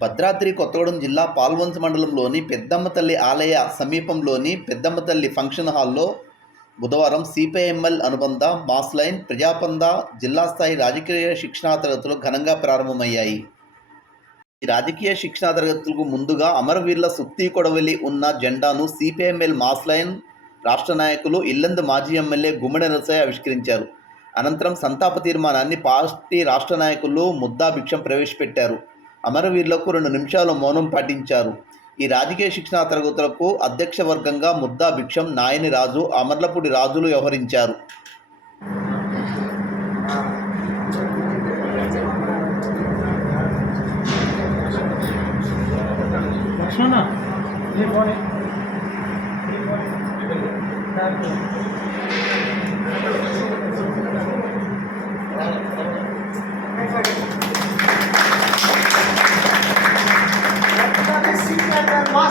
భద్రాద్రి కొత్తగూడెం జిల్లా పాల్వంచ మండలంలోని పెద్దమ్మ తల్లి ఆలయ సమీపంలోని పెద్దమ్మ తల్లి ఫంక్షన్ హాల్లో బుధవారం సిపిఐఎంఎల్ అనుబంధ మాస్ లైన్ ప్రజాపంద జిల్లా స్థాయి రాజకీయ శిక్షణా తరగతులు ఘనంగా ప్రారంభమయ్యాయి. ఈ రాజకీయ శిక్షణా తరగతులకు ముందుగా అమరవీరుల సుత్తి కొడవలి ఉన్న జెండాను సిపిఐఎంఎల్ మాస్ లైన్ రాష్ట్ర నాయకులు ఇల్లందు మాజీ ఎమ్మెల్యే గుమ్మడి నరసయ్య ఆవిష్కరించారు. అనంతరం సంతాప తీర్మానాన్ని పార్టీ రాష్ట్ర నాయకులు ముద్దా భిక్షం ప్రవేశపెట్టారు. అమరవీరులకు రెండు నిమిషాలు మౌనం పాటించారు ఈ రాజకీయ శిక్షణా తరగతులకు అధ్యక్ష వర్గంగా ముద్దా భిక్షం నాయని రాజు అమర్లపూడి రాజులు వ్యవహరించారు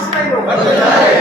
లక్ష్మణ ఈ ఫోన్ ఏనాడో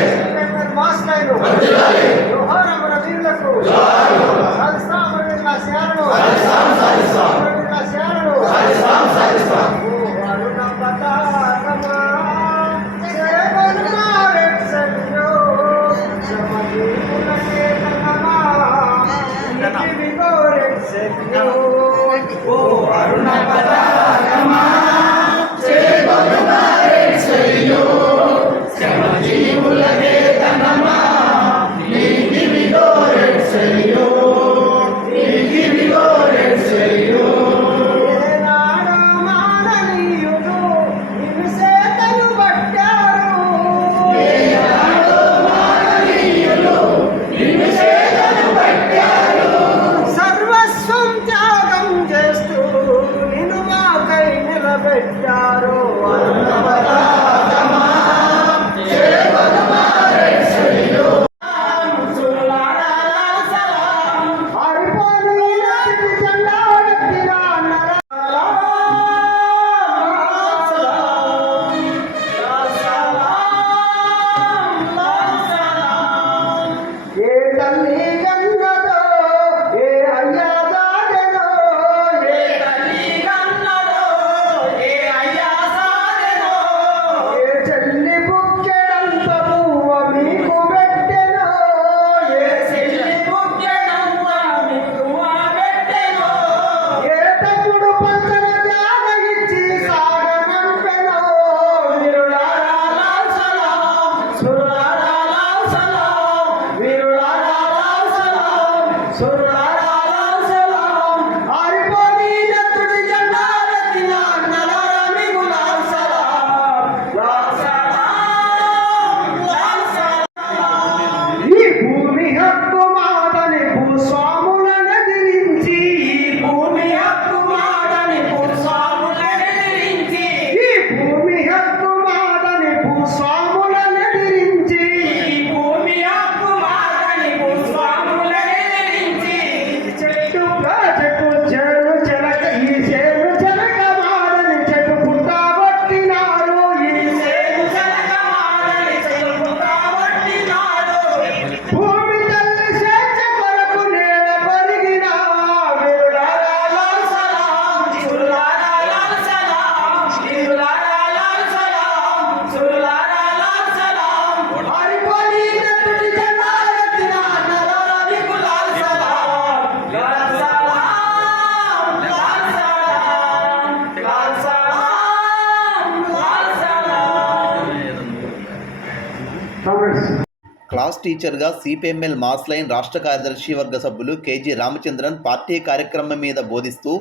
క్లాస్ టీచర్గా సిపిఎంఎల్ మాస్ లైన్ రాష్ట్ర కార్యదర్శి వర్గ సభ్యులు కేజీ రామచంద్రన్ పార్టీ కార్యక్రమం మీద బోధిస్తూ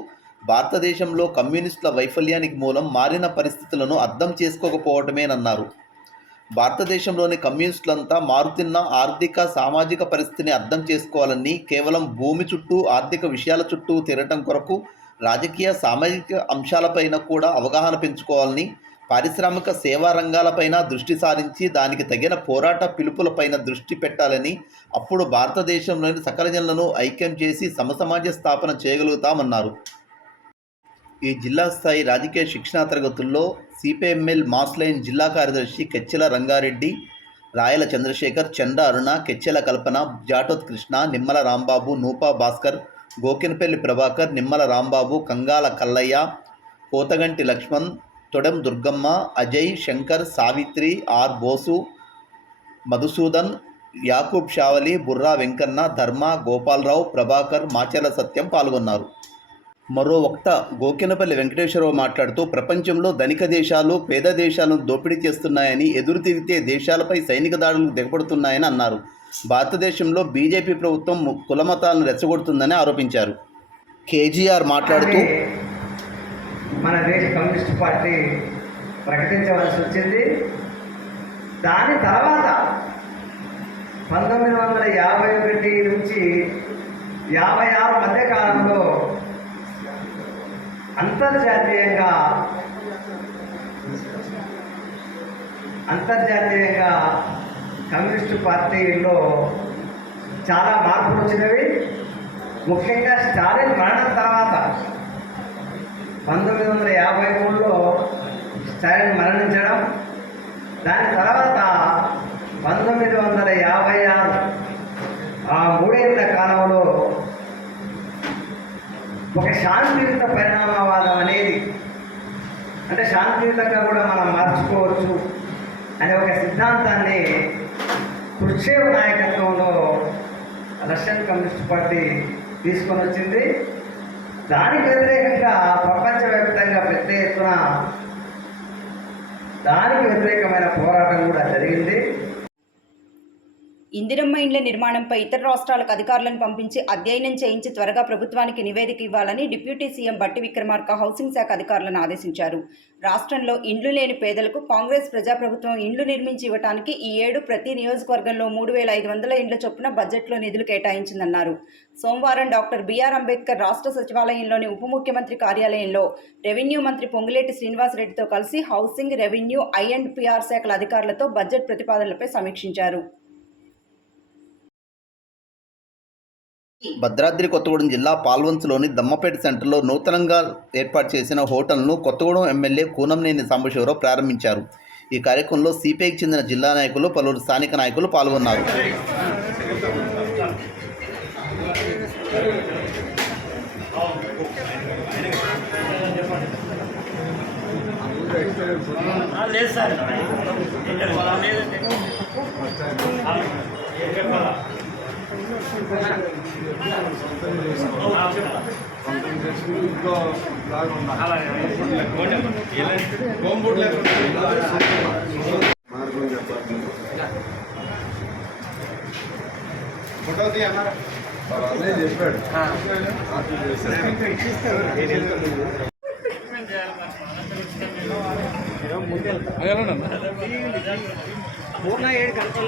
భారతదేశంలో కమ్యూనిస్టుల వైఫల్యానికి మూలం మారిన పరిస్థితులను అర్థం చేసుకోకపోవటమేనన్నారు. భారతదేశంలోని కమ్యూనిస్టులంతా మారుతున్న ఆర్థిక సామాజిక పరిస్థితిని అర్థం చేసుకోవాలని కేవలం భూమి చుట్టూ ఆర్థిక విషయాల చుట్టూ తిరగటం కొరకు రాజకీయ సామాజిక అంశాలపైన కూడా అవగాహన పెంచుకోవాలని పారిశ్రామిక సేవా రంగాలపైన దృష్టి సారించి దానికి తగిన పోరాట పిలుపులపైన దృష్టి పెట్టాలని అప్పుడు భారతదేశంలోని సకల జనులను ఐక్యం చేసి సమసమాజ స్థాపన చేయగలుగుతామన్నారు. ఈ జిల్లా స్థాయి రాజకీయ శిక్షణా తరగతుల్లో సిపిఎంఎల్ మాస్ లైన్ జిల్లా కార్యదర్శి కెచ్చెల రంగారెడ్డి రాయల చంద్రశేఖర్ చంద్ర అరుణ కెచ్చెల కల్పన జాటోత్ కృష్ణ నిమ్మల రాంబాబు నూపా భాస్కర్ గోకినపల్లి ప్రభాకర్ నిమ్మల రాంబాబు కంగాల కల్లయ్య కోతగంటి లక్ష్మణ్ తొడెం దుర్గమ్మ అజయ్ శంకర్ సావిత్రి ఆర్ బోసు మధుసూదన్ యాకూబ్ షావలి బుర్రా వెంకన్న ధర్మ గోపాలరావు ప్రభాకర్ మాచర్ల సత్యం పాల్గొన్నారు. మరో వక్త గోకెనపల్లి వెంకటేశ్వరరావు మాట్లాడుతూ ప్రపంచంలో ధనిక దేశాలు పేద దేశాలను దోపిడీ చేస్తున్నాయని ఎదురు తిరిగితే దేశాలపై సైనిక దాడులు దిగబడుతున్నాయని అన్నారు. భారతదేశంలో బీజేపీ ప్రభుత్వం ము- కులమతాలను రెచ్చగొడుతుందని ఆరోపించారు. కేజీఆర్ మాట్లాడుతూ మన దేశ కమ్యూనిస్ట్ పార్టీ ప్రకటించవలసి వచ్చింది. దాని తర్వాత పంతొమ్మిది వందల యాభై ఒకటి నుంచి యాభై ఆరు మధ్య కాలంలో అంతర్జాతీయంగా అంతర్జాతీయంగా కమ్యూనిస్టు పార్టీలో చాలా మార్పులు వచ్చినవి. ముఖ్యంగా స్టాలిన్ మరణం తర్వాత పంతొమ్మిది వందల యాభై మూడులో స్టాలిన్ మరణించడం. దాని తర్వాత పంతొమ్మిది వందల యాభై ఆరు ఆ మూడేళ్ళ కాలంలో ఒక శాంతియుత పరిణామవాదం అనేది అంటే శాంతియుతంగా కూడా మనం మార్చుకోవచ్చు అనే ఒక సిద్ధాంతాన్ని కృషేవ్ నాయకత్వంలో రష్యన్ కమ్యూనిస్ట్ పార్టీ తీసుకొని వచ్చింది. దానికి వ్యతిరేకంగా ప్రపంచవ్యాప్తంగా పెద్ద ఎత్తున దానికి వ్యతిరేకమైన పోరాటం కూడా జరిగింది. ఇందిరమ్మ ఇండ్ల నిర్మాణంపై ఇతర రాష్ట్రాలకు అధికారులను పంపించి అధ్యయనం చేయించి త్వరగా ప్రభుత్వానికి నివేదిక ఇవ్వాలని డిప్యూటీ సీఎం బట్టి విక్రమార్క హౌసింగ్ శాఖ అధికారులను ఆదేశించారు. రాష్ట్రంలో ఇండ్లు లేని పేదలకు కాంగ్రెస్ ప్రజాప్రభుత్వం ఇండ్లు నిర్మించి ఇవ్వడానికి ఈ ఏడు ప్రతి నియోజకవర్గంలో మూడు వేల ఐదు వందల ఇండ్ల చొప్పున బడ్జెట్లో నిధులు కేటాయించిందన్నారు. సోమవారం డాక్టర్ బీఆర్ అంబేద్కర్ రాష్ట్ర సచివాలయంలోని ఉప ముఖ్యమంత్రి కార్యాలయంలో రెవెన్యూ మంత్రి పొంగులేటి శ్రీనివాసరెడ్డితో కలిసి housing revenue I and PR శాఖల అధికారులతో బడ్జెట్ ప్రతిపాదనలపై సమీక్షించారు. భద్రాద్రి కొత్తగూడెం జిల్లా పాల్వంచులోని దమ్మపేట సెంటర్లో నూతనంగా ఏర్పాటు చేసిన హోటల్ను కొత్తగూడెం ఎమ్మెల్యే కూనంనేని సాంబశివరావు ప్రారంభించారు. ఈ కార్యక్రమంలో సిపిఐకి చెందిన జిల్లా నాయకులు పలువురు స్థానిక నాయకులు పాల్గొన్నారు. ఇంట్లో హోమ్ బోర్డు లేకుండా ఫోటో చెప్పాడు ముందు ఏడు గంటల